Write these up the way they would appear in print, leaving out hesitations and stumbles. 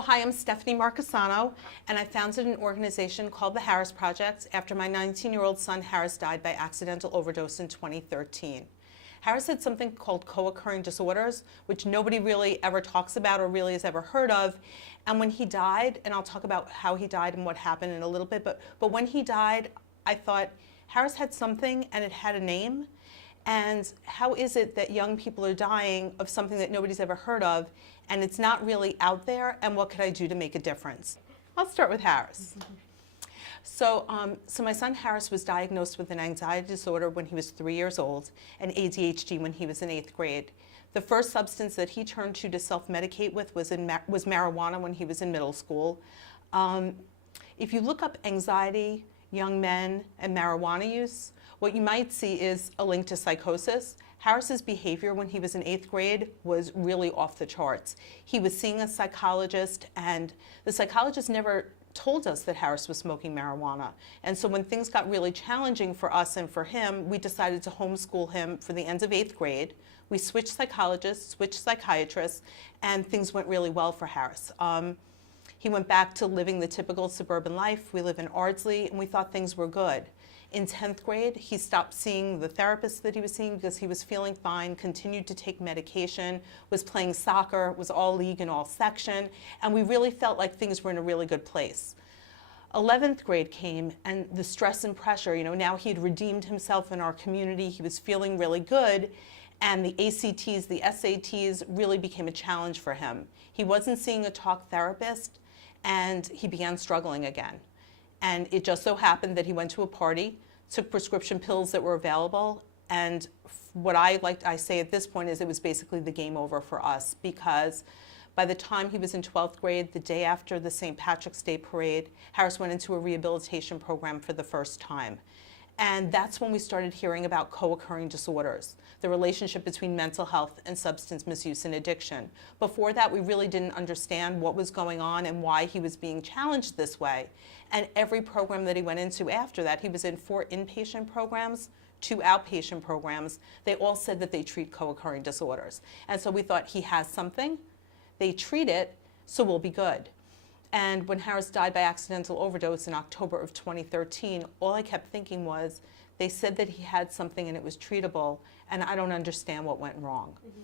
So hi, I'm Stephanie Marquesano, and I founded an organization called the Harris Project after my 19-year-old son Harris died by accidental overdose in 2013. Harris had something called co-occurring disorders, which nobody really ever talks about or really has ever heard of. And when he died, and I'll talk about how he died and what happened in a little bit, but when he died, I thought Harris had something and it had a name. And how is it that young people are dying of something that nobody's ever heard of, and it's not really out there, and what could I do to make a difference? I'll start with Harris. So my son Harris was diagnosed with an anxiety disorder when he was 3 years old and ADHD when he was in 8th grade. The first substance that he turned to self-medicate with was marijuana when he was in middle school. If you look up anxiety, young men, and marijuana use, what you might see is a link to psychosis. Harris's behavior when he was in 8th grade was really off the charts. He was seeing a psychologist, and the psychologist never told us that Harris was smoking marijuana. And so when things got really challenging for us and for him, we decided to homeschool him for the end of 8th grade. We switched psychologists, switched psychiatrists, and things went really well for Harris. He went back to living the typical suburban life. We live in Ardsley, and we thought things were good. In 10th grade, he stopped seeing the therapist that he was seeing because he was feeling fine, continued to take medication, was playing soccer, was all league and all section, and we really felt like things were in a really good place. 11th grade came, and the stress and pressure, now he'd redeemed himself in our community, he was feeling really good, and the ACTs, the SATs really became a challenge for him. He wasn't seeing a talk therapist, and he began struggling again. And it just so happened that he went to a party, took prescription pills that were available, and what I say at this point is it was basically the game over for us, because by the time he was in 12th grade, the day after the St. Patrick's Day parade, Harris went into a rehabilitation program for the first time. And that's when we started hearing about co-occurring disorders, the relationship between mental health and substance misuse and addiction. Before that, we really didn't understand what was going on and why he was being challenged this way. And every program that he went into after that, he was in 4 inpatient programs, 2 outpatient programs. They all said that they treat co-occurring disorders. And so we thought he has something, they treat it, so we'll be good. And when Harris died by accidental overdose in October of 2013, all I kept thinking was, they said that he had something and it was treatable, and I don't understand what went wrong. Mm-hmm.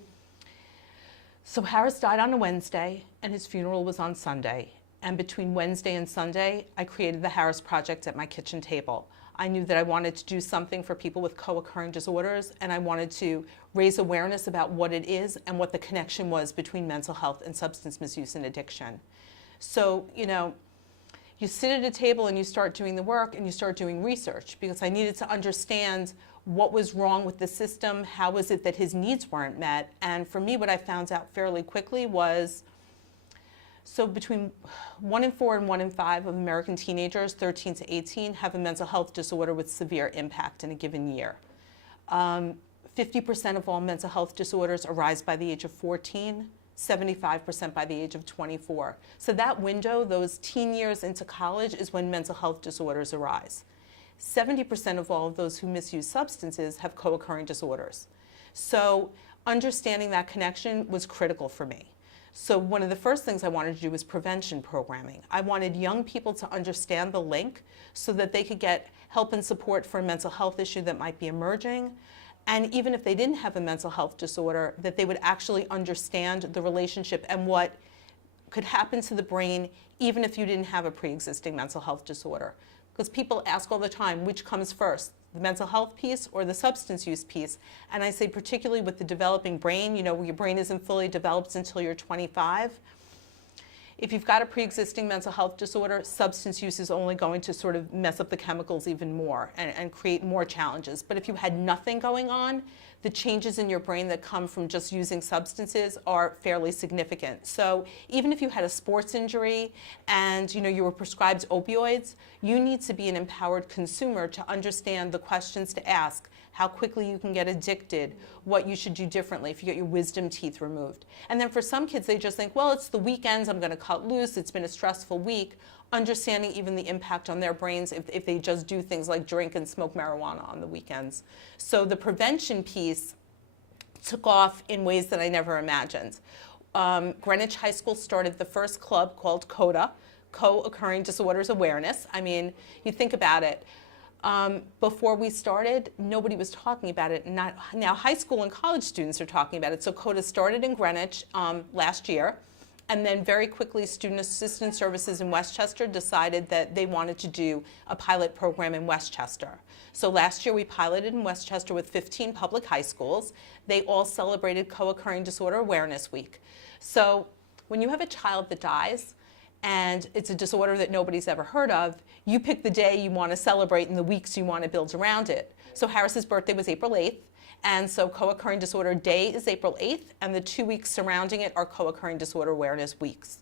So Harris died on a Wednesday, and his funeral was on Sunday. And between Wednesday and Sunday, I created the Harris Project at my kitchen table. I knew that I wanted to do something for people with co-occurring disorders, and I wanted to raise awareness about what it is and what the connection was between mental health and substance misuse and addiction. So, you sit at a table and you start doing the work and you start doing research, because I needed to understand what was wrong with the system, how was it that his needs weren't met. And for me, what I found out fairly quickly was, so between 1 in 4 and 1 in 5 of American teenagers, 13 to 18, have a mental health disorder with severe impact in a given year. 50% of all mental health disorders arise by the age of 14. 75% by the age of 24. So that window, those teen years into college, is when mental health disorders arise. 70% of all of those who misuse substances have co-occurring disorders. So understanding that connection was critical for me. So one of the first things I wanted to do was prevention programming. I wanted young people to understand the link so that they could get help and support for a mental health issue that might be emerging. And even if they didn't have a mental health disorder, that they would actually understand the relationship and what could happen to the brain even if you didn't have a pre-existing mental health disorder. Because people ask all the time, which comes first, the mental health piece or the substance use piece? And I say particularly with the developing brain, your brain isn't fully developed until you're 25. If you've got a pre-existing mental health disorder, substance use is only going to sort of mess up the chemicals even more and create more challenges. But if you had nothing going on, the changes in your brain that come from just using substances are fairly significant. So even if you had a sports injury and you were prescribed opioids, you need to be an empowered consumer to understand the questions to ask, how quickly you can get addicted, what you should do differently if you get your wisdom teeth removed. And then for some kids, they just think, well, it's the weekends, I'm going to cut loose, it's been a stressful week. Understanding even the impact on their brains if they just do things like drink and smoke marijuana on the weekends. So the prevention piece took off in ways that I never imagined. Greenwich High School started the first club called C.O.D.A, Co-Occurring Disorders Awareness. I mean, you think about it. Before we started, nobody was talking about it. Now high school and college students are talking about it. So C.O.D.A started in Greenwich last year. And then very quickly, Student Assistance Services in Westchester decided that they wanted to do a pilot program in Westchester. So last year we piloted in Westchester with 15 public high schools. They all celebrated Co-Occurring Disorder Awareness Week. So when you have a child that dies, and it's a disorder that nobody's ever heard of, you pick the day you want to celebrate and the weeks you want to build around it. So Harris's birthday was April 8th. And so Co-Occurring Disorder Day is April 8th, and the 2 weeks surrounding it are Co-Occurring Disorder Awareness Weeks.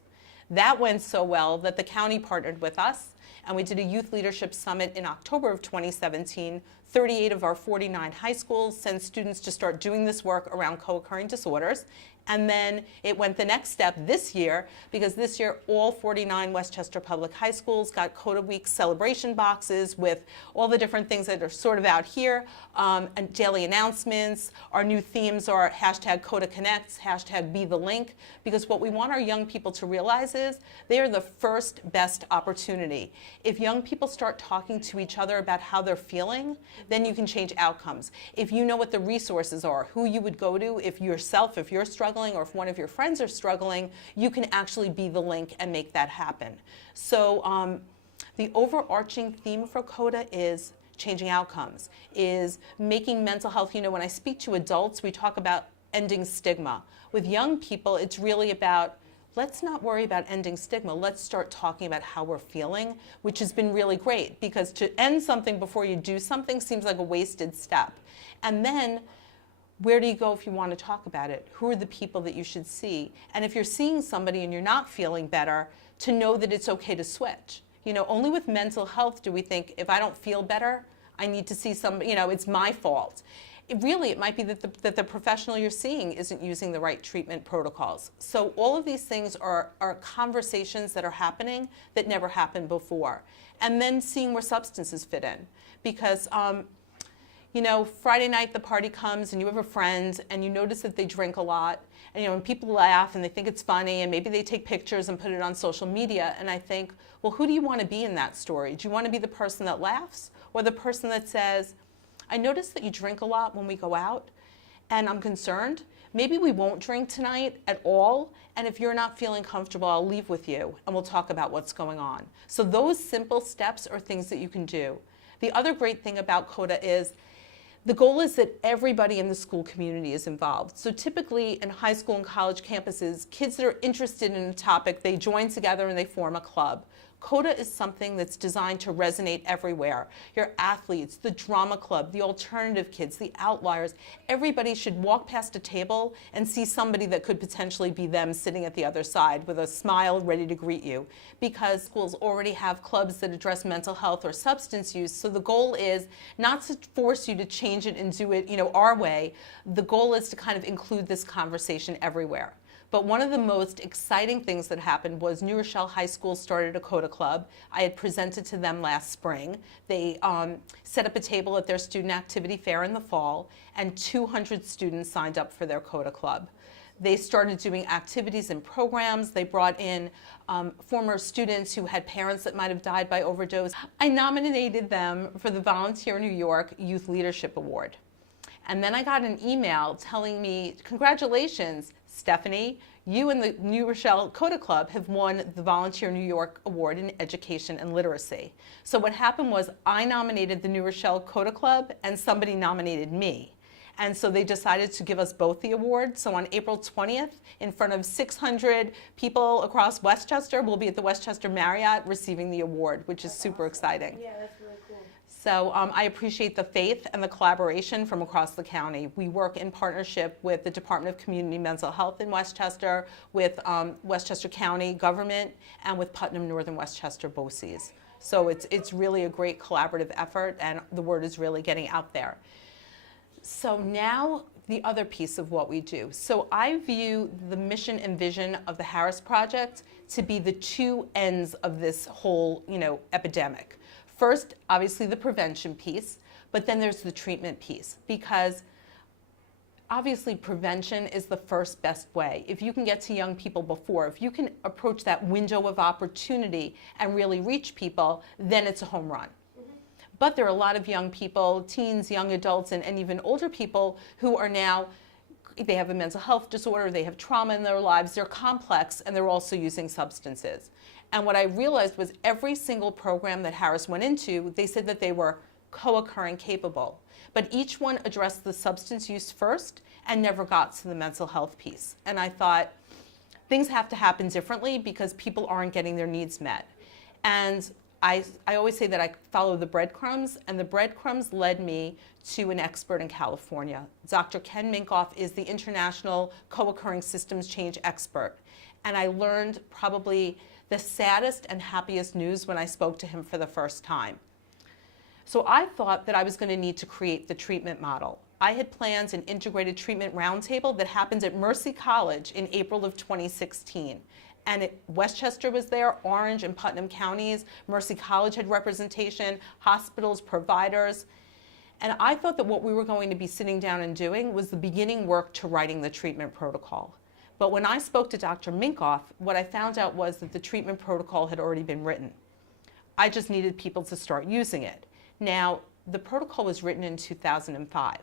That went so well that the county partnered with us, and we did a Youth Leadership Summit in October of 2017. 38 of our 49 high schools sent students to start doing this work around co-occurring disorders. And then it went the next step this year, because this year all 49 Westchester Public High Schools got C.O.D.A Week celebration boxes with all the different things that are sort of out here, and daily announcements. Our new themes are hashtag C.O.D.A Connects, hashtag Be the Link, because what we want our young people to realize is they are the first best opportunity. If young people start talking to each other about how they're feeling, then you can change outcomes. If you know what the resources are, who you would go to if you're struggling, or if one of your friends are struggling, you can actually be the link and make that happen. So the overarching theme for C.O.D.A is changing outcomes, is making mental health, when I speak to adults, we talk about ending stigma. With young people, it's really about, let's not worry about ending stigma. Let's start talking about how we're feeling, which has been really great, because to end something before you do something seems like a wasted step. And then, where do you go if you want to talk about it? Who are the people that you should see? And if you're seeing somebody and you're not feeling better, to know that it's okay to switch. Only with mental health do we think, if I don't feel better, I need to see somebody, it's my fault. It might be that the professional you're seeing isn't using the right treatment protocols. So all of these things are conversations that are happening that never happened before. And then seeing where substances fit in. Because Friday night the party comes and you have a friend and you notice that they drink a lot, and people laugh and they think it's funny, and maybe they take pictures and put it on social media, and I think, well, who do you want to be in that story? Do you want to be the person that laughs, or the person that says, I notice that you drink a lot when we go out, and I'm concerned. Maybe we won't drink tonight at all, and if you're not feeling comfortable, I'll leave with you and we'll talk about what's going on. So those simple steps are things that you can do. The other great thing about C.O.D.A is the goal is that everybody in the school community is involved. So typically in high school and college campuses, kids that are interested in a topic, they join together and they form a club. C.O.D.A is something that's designed to resonate everywhere. Your athletes, the drama club, the alternative kids, the outliers, everybody should walk past a table and see somebody that could potentially be them sitting at the other side with a smile ready to greet you. Because schools already have clubs that address mental health or substance use, so the goal is not to force you to change it and do it, our way. The goal is to kind of include this conversation everywhere. But one of the most exciting things that happened was New Rochelle High School started a C.O.D.A club. I had presented to them last spring. They set up a table at their student activity fair in the fall, and 200 students signed up for their C.O.D.A club. They started doing activities and programs. They brought in former students who had parents that might have died by overdose. I nominated them for the Volunteer New York Youth Leadership Award. And then I got an email telling me, congratulations, Stephanie, you and the New Rochelle C.O.D.A Club have won the Volunteer New York Award in Education and Literacy. So what happened was I nominated the New Rochelle C.O.D.A Club and somebody nominated me. And so they decided to give us both the award. So on April 20th, in front of 600 people across Westchester, we'll be at the Westchester Marriott receiving the award, which is super exciting. Yeah, that's really cool. So I appreciate the faith and the collaboration from across the county. We work in partnership with the Department of Community Mental Health in Westchester, with Westchester County government, and with Putnam Northern Westchester BOCES. So it's really a great collaborative effort, and the word is really getting out there. So now the other piece of what we do. So I view the mission and vision of the Harris Project to be the two ends of this whole, epidemic. First, obviously the prevention piece, but then there's the treatment piece, because obviously prevention is the first best way. If you can get to young people before, if you can approach that window of opportunity and really reach people, then it's a home run. But there are a lot of young people, teens, young adults, and even older people who are now, they have a mental health disorder, they have trauma in their lives, they're complex, and they're also using substances. And what I realized was every single program that Harris went into, they said that they were co-occurring capable. But each one addressed the substance use first and never got to the mental health piece. And I thought, things have to happen differently because people aren't getting their needs met. And I always say that I follow the breadcrumbs, and the breadcrumbs led me to an expert in California. Dr. Ken Minkoff is the international co-occurring systems change expert. And I learned probably the saddest and happiest news when I spoke to him for the first time. So I thought that I was going to need to create the treatment model. I had planned an integrated treatment roundtable that happened at Mercy College in April of 2016. And Westchester was there, Orange and Putnam counties. Mercy College had representation, hospitals, providers. And I thought that what we were going to be sitting down and doing was the beginning work to writing the treatment protocol. But when I spoke to Dr. Minkoff, what I found out was that the treatment protocol had already been written. I just needed people to start using it. Now, the protocol was written in 2005.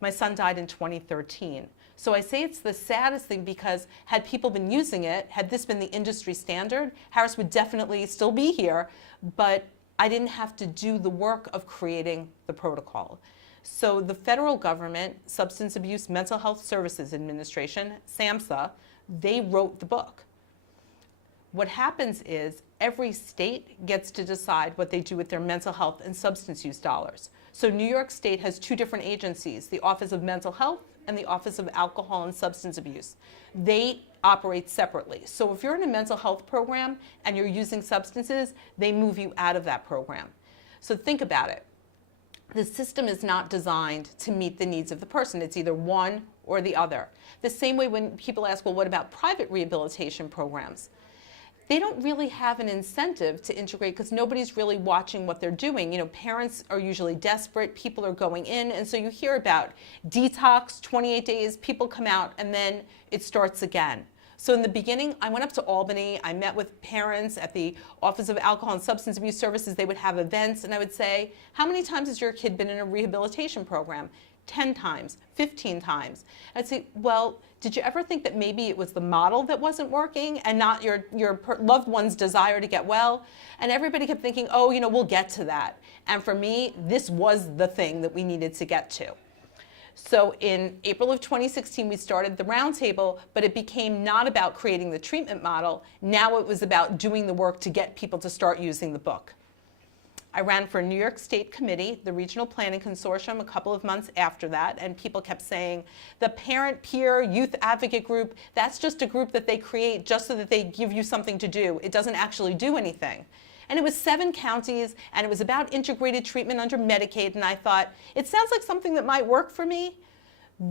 My son died in 2013. So I say it's the saddest thing because had people been using it, had this been the industry standard, Harris would definitely still be here, but I didn't have to do the work of creating the protocol. So the federal government, Substance Abuse Mental Health Services Administration, SAMHSA, they wrote the book. What happens is every state gets to decide what they do with their mental health and substance use dollars. So New York State has two different agencies, the Office of Mental Health and the Office of Alcohol and Substance Abuse. They operate separately. So if you're in a mental health program and you're using substances, they move you out of that program. So think about it. The system is not designed to meet the needs of the person. It's either one or the other. The same way when people ask, well, what about private rehabilitation programs? They don't really have an incentive to integrate because nobody's really watching what they're doing. You know, parents are usually desperate, people are going in, and so you hear about detox, 28 days, people come out, and then it starts again. So in the beginning, I went up to Albany, I met with parents at the Office of Alcohol and Substance Abuse Services. They would have events, and I would say, how many times has your kid been in a rehabilitation program? 10 times, 15 times. I'd say, well, did you ever think that maybe it was the model that wasn't working and not your loved one's desire to get well? And everybody kept thinking, oh, you know, we'll get to that. And for me, this was the thing that we needed to get to. So in April of 2016, we started the roundtable, but it became not about creating the treatment model. Now it was about doing the work to get people to start using the book. I ran for a New York State committee, the Regional Planning Consortium, a couple of months after that, and people kept saying, the parent, peer, youth advocate group, that's just a group that they create just so that they give you something to do. It doesn't actually do anything. And it was 7 counties, and it was about integrated treatment under Medicaid, and I thought, it sounds like something that might work for me.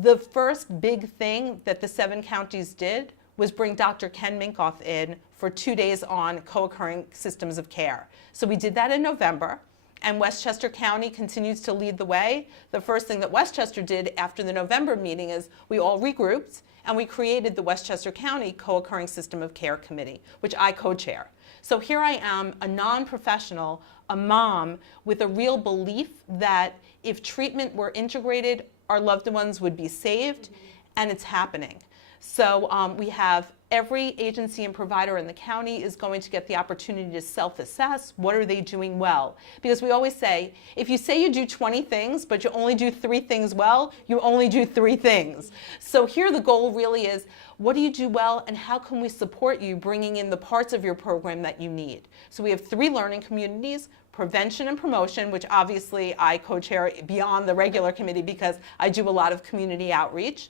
The first big thing that the 7 counties did was bring Dr. Ken Minkoff in for 2 days on co-occurring systems of care. So we did that in November, and Westchester County continues to lead the way. The first thing that Westchester did after the November meeting is we all regrouped, and we created the Westchester County Co-occurring System of Care Committee, which I co-chair. So here I am, a non-professional, a mom, with a real belief that if treatment were integrated, our loved ones would be saved, and it's happening. So we have every agency and provider in the county is going to get the opportunity to self-assess. What are they doing well? Because we always say, if you say you do 20 things, but you only do 3 things well, you only do 3 things. So here the goal really is, what do you do well, and how can we support you bringing in the parts of your program that you need? So we have 3 learning communities: prevention and promotion, which obviously I co-chair beyond the regular committee because I do a lot of community outreach.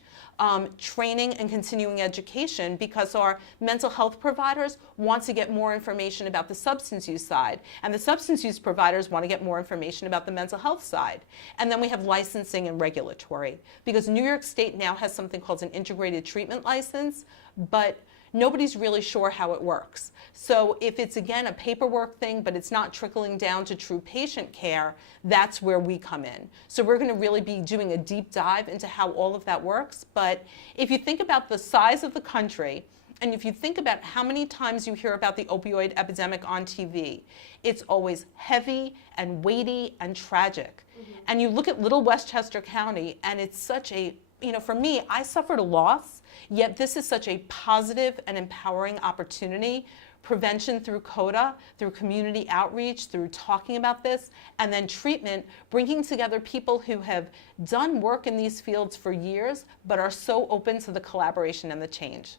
Training and continuing education, because our mental health providers want to get more information about the substance use side, and the substance use providers want to get more information about the mental health side. And then we have licensing and regulatory, because New York State now has something called an integrated treatment license, but nobody's really sure how it works. So if it's, again, a paperwork thing, but it's not trickling down to true patient care, that's where we come in. So we're going to really be doing a deep dive into how all of that works. But if you think about the size of the country, and if you think about how many times you hear about the opioid epidemic on TV, it's always heavy and weighty and tragic. And you look at Little Westchester County, and it's such a, for me, I suffered a loss, yet this is such a positive and empowering opportunity. Prevention through C.O.D.A, through community outreach, through talking about this, and then treatment, bringing together people who have done work in these fields for years, but are so open to the collaboration and the change.